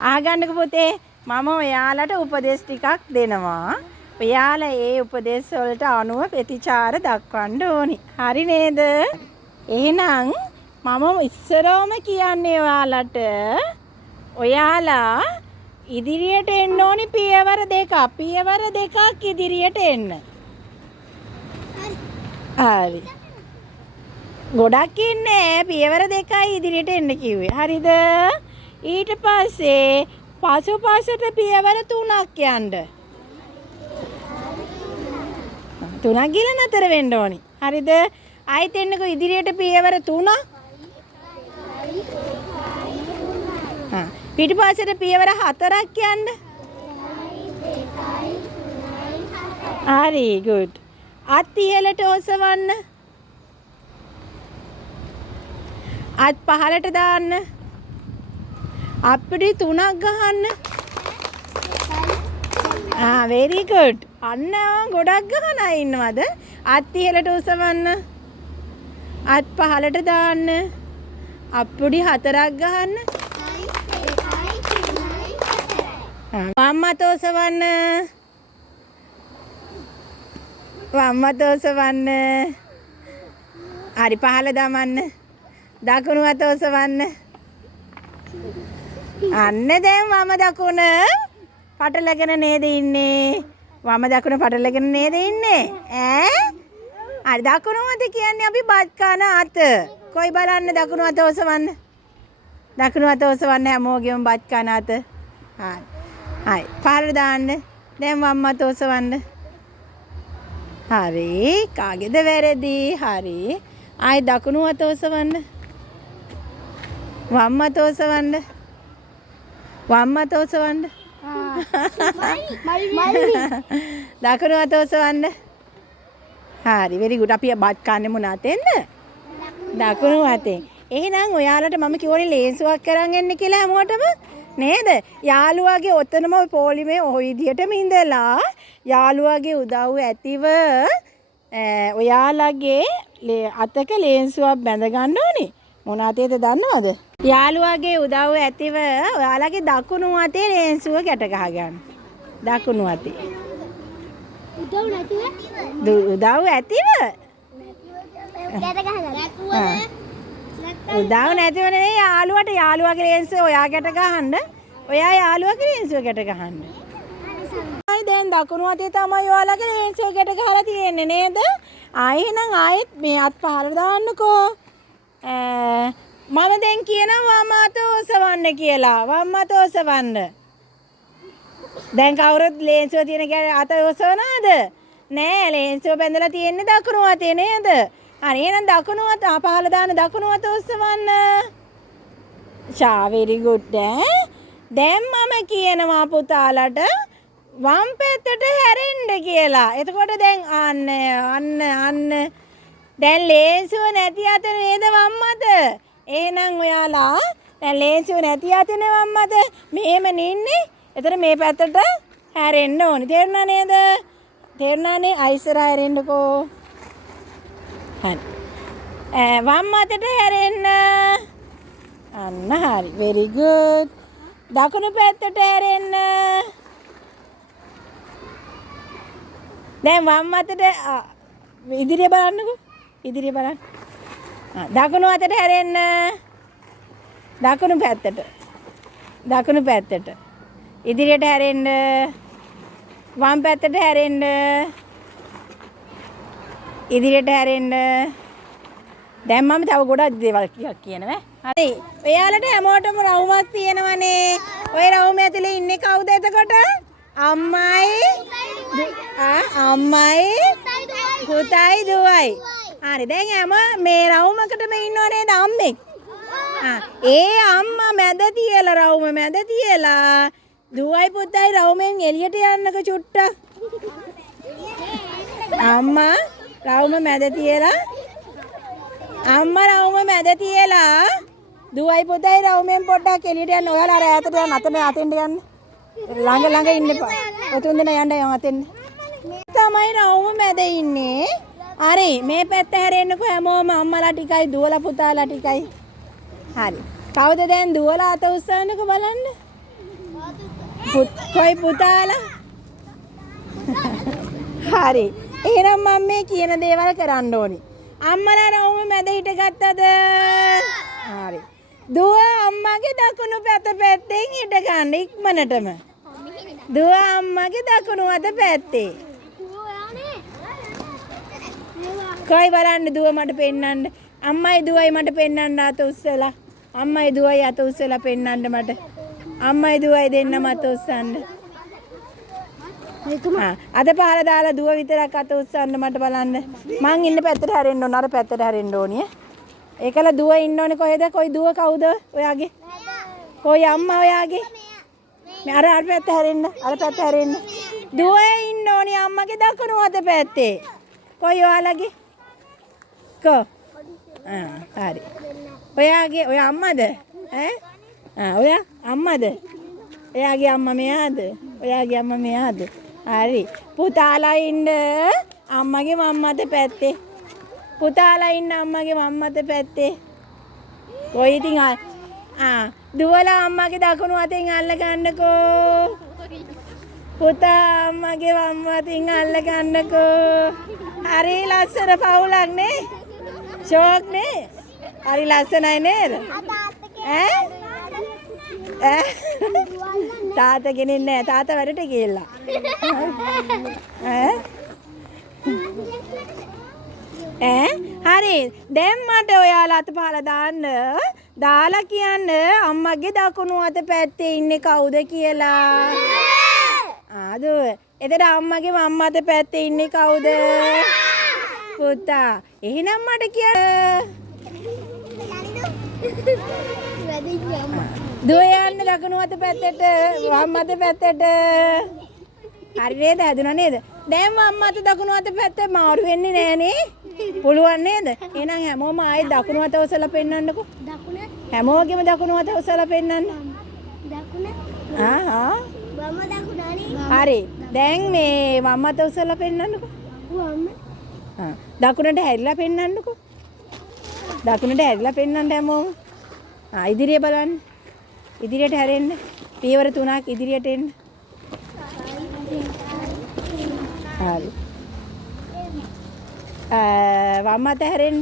ආගන්නක පුතේ මම ඔයාලට උපදෙස් ටිකක් දෙනවා. ඔයාලා ඒ උපදෙස් වලට අනුව ප්‍රතිචාර දක්වන්න ඕනි. හරි නේද? එහෙනම් මම ඉස්සරවම කියන්නේ ඔයාලා ඉදිරියට එන්න ඕනි පියවර දෙකක්. පියවර දෙකක් ඉදිරියට එන්න. හරි. ගොඩක් ඉන්නේ පියවර දෙකයි ඉදිරියට එන්න කිව්වේ. හරිද? ඊට පස්සේ පසුපසට පියවර 3ක් යන්න. 3ක් ගිල නතර වෙන්න ඕනි. හරිද? ආයෙත් එන්නකෝ ඉදිරියට පියවර 3. පිටිපස්සට පියවර 4ක් යන්න. හරි good. අත් ඉහළට ඔසවන්න. අත් පහළට දාන්න. අපිට 3ක් ගහන්න. very good. අන්න ගොඩක් ගහන අය ඉන්නවද? අත් ඉහළට උසවන්න. අත් පහළට දාන්න. අප්පුඩි 4ක් ගහන්න. වම් අත ඔසවන්න. වම් අත ඔසවන්න. හරි පහළ දමන්න. දකුණු අත ඔසවන්න. අන්න දැන් වම දකුණ පටලගෙන නේද ඉන්නේ? වම දකුණ පටලගෙන නේද ඉන්නේ? හරි දකුණු අත කියන්නේ අපි බත් කන අත. කොයි බලන්න දකුණු අත ඔසවන්න. දකුණු අත ඔසවන්න හැමෝගෙම බත් කන අත. හරි. හරි. පහළ දාන්න. දැන් වම් අත ඔසවන්න. හරි. කාගේද වැරදි? හරි. ආයි දකුණු අත ඔසවන්න. වම් අත ඔසවන්න. වම් අත ඔසවන්න. දකුණු අත ඔසවන්න. හරි very good. අපි බත් කන්නේ මොන අතෙන්ද? දකුණු අතෙන්. එහෙනම් ඔයාලට මම කිව්වනේ ලේන්සුවක් කරන් එන්න කියලා හැමෝටම නේද? යාළුවාගේ ඔතනම පොලිමේ ඔය විදිහටම ඉඳලා යාළුවාගේ උදව්ව ඇතිව ඔයාලගේ අතක ලේන්සුවක් බැඳ ගන්න ඕනේ. මොන අතේද දන්නවද? යාළුවාගේ උදව්ව ඇතිව ඔයාලගේ දකුණු අතේ ලේන්සුව ගැට ගහ ගන්න. දකුණු අතේ. උදව් ඇතිව? ගැට ගහගන්න. උදව් නැතිව නෙවෙයි යාළුවාට යාළුවාගේ ලේන්සුව ඔයා ගැට ගහන්න. ඔයා යාළුවාගේ ලේන්සුව ගැට ගහන්න. දැන් දකුණු අතේ තමයි ඔයාලගේ ලේන්සුව ගැට ගහලා තියෙන්නේ නේද? එහෙනම් ආයෙත් මේ අත් පහළ දාන්නකෝ. මම දැන් කියනවා වම් අත ඔසවන්න කියලා. වම් අත ඔසවන්න. දැන් කවුරුත් ලේන්සුව තියෙන අත ඔසවනවද? නෑ ලේන්සුව බැඳලා තියෙන්නේ දකුණු අතේ නේද? හරි එහෙනම් දකුණු අත පහළ දාන්න දකුණු අත ඔසවන්න. very good. දැන් මම කියනවා පුතාලට වම් පැත්තට හැරෙන්න කියලා. එතකොට දැන් අන්න දැන් ලේන්සුව නැති අත නේද වම් අත? එහෙනම් ඔයාලා දැන් ලේන්සුව නැති අතනේ වම් අත. මෙහෙම නින්නේ. එතන මේ පැත්තට හැරෙන්න ඕනේ. තේරුණා නේද? තේරුණානේ? අයිසර හැරෙන්නකෝ. හරි. වම් අතට හැරෙන්න. අන්න හරි. very good. දකුණු පැත්තට හැරෙන්න. දැන් වම් අතට ඉදිරිය බලන්නකෝ. ඉදිරිය බලන්න. දකුණු අතට හැරෙන්න. දකුණු පැත්තට. දකුණු පැත්තට. ඉදිරියට හැරෙන්න. වම් පැත්තට හැරෙන්න. ඉදිරියට හැරෙන්න. දැන් මම තව ගොඩක් දේවල් කියනවා. හරි. ඔයාලට හැමෝටම රවුමක් තියෙනවනේ. ඔය රවුම ඇතුලේ ඉන්නේ කවුද එතකොට? අම්මයි පුතයි දුවයි. හරි දැන් හැම මේ රවුමකටම ඉන්නව නේද අම්මෙක්? ඒ අම්මා මැද තියලා රවුම මැද තියලා දුවයි පුතයි රවුමෙන් එළියට යන්නක චුට්ටක්. අම්මා රවුම මැද තියලා දුවයි පුතයි රවුමෙන් පොඩ්ඩක් එළියට යන්න. ඔයාලා අර ඈතට යන්න අතෙන්ට යන්න. ළඟ ඉන්න එපා. ඔය තුන් දෙනා යන්න අතෙන්. තමයි රවුම මැද ඉන්නේ. හරි මේ පැත්ත හැරෙන්නකෝ හැමෝම අම්මලා ටිකයි දුවලා පුතාලා ටිකයි. හරි. කවුද දැන් දුවලා අත උස්සන්නකෝ බලන්න. කොයි පුතාලා? හරි. එහෙනම් මම මේ කියන දේවල් කරන්න ඕනි. අම්මලා රවුම මැද හිටගත්තද? හරි. දුව අම්මගේ දකුණු පැත්තෙන් හිට ගන්න ඉක්මනටම. දුව අම්මගේ දකුණු අත පැත්තේ. කොයි බලන්න දුව මට පෙන්නන්න. අම්මයි දුවයි මට පෙන්නන්න අත උස්සලා. අම්මයි දුවයි අත උස්සලා පෙන්නන්න මට. අම්මයි දුවයි දෙන්නම අත උස්සන්න. අද පහල දාලා දුව විතරක් අත උස්සන්න මට බලන්න. මං ඉන්න පැත්තට හැරෙන්න ඕන. අර පැත්තට හැරෙන්න ඕනිය. ඒකල දුව ඉන්න ඕනේ කොහෙද? කොයි දුව කවුද? ඔයාගේ. කොයි අම්මා ඔයාගේ? මේ අර පැත්ත හැරෙන්න. අර පැත්ත හැරෙන්න. දුව ඉන්න ඕනේ අම්මගේ දකුණු අත පැත්තේ. කොයි ඔයාලගේ? හරි. ඔයාගේ ඔය අම්මද? ඔයා අම්මද? ඔයාගේ අම්මා මෙයාද? ඔයාගේ අම්මා මෙයාද? හරි. පුතාලා ඉන්න අම්මගේ මම්මත පැත්තේ. පුතාලා ඉන්න අම්මගේ මම්මත පැත්තේ. කොයි ඉතින් දුවලා අම්මගේ දකුණු අතෙන් අල්ල ගන්නකෝ. පුතා අම්මගේ වම් අතින් අල්ල ගන්නකෝ. හරි ලස්සන පවුලක් නේ? ෂෝක් නේ? හරි ලස්සනයි නේද? තාත්තා ගෙනින්නේ නැහැ. තාත්තා වැඩට ගිහිල්ලා. හරි. දැන් මට ඔයාලා අතපහලා දාන්න. දාලා කියන්න අම්මගේ දකුණු අත පැත්තේ ඉන්නේ කවුද කියලා. දුව. එතන අම්මගේ මම්ම අත පැත්තේ ඉන්නේ කවුද? පුතා. එහෙනම් මට කියන්න. දුව යන්න දකුණු අත පැත්තට වම් අත පැත්තට. හරි නේද? හදුනා නේද? දැන් වම් අත දකුණු අත පැත්තේ මාරු වෙන්නේ නෑනේ. පුළුවන් නේද? එහෙනම් හැමෝම ආයෙත් දකුණු අත ඔසලා පෙන්නන්නකෝ. දකුණ? හැමෝගෙම දකුණු අත ඔසලා පෙන්නන්න. දකුණ? වම් දකුණනේ. හරි. දැන් මේ වම් අත ඔසලා පෙන්නන්නකෝ. වම්. දකුණට හැරිලා පෙන්නන්නකෝ. දකුණට හැරිලා පෙන්නන්න හැමෝම. ඉදිරිය බලන්න. ඉදිරියට හැරෙන්න. පියවර 3ක් ඉදිරියට එන්න. හරි. වම් අත හැරෙන්න.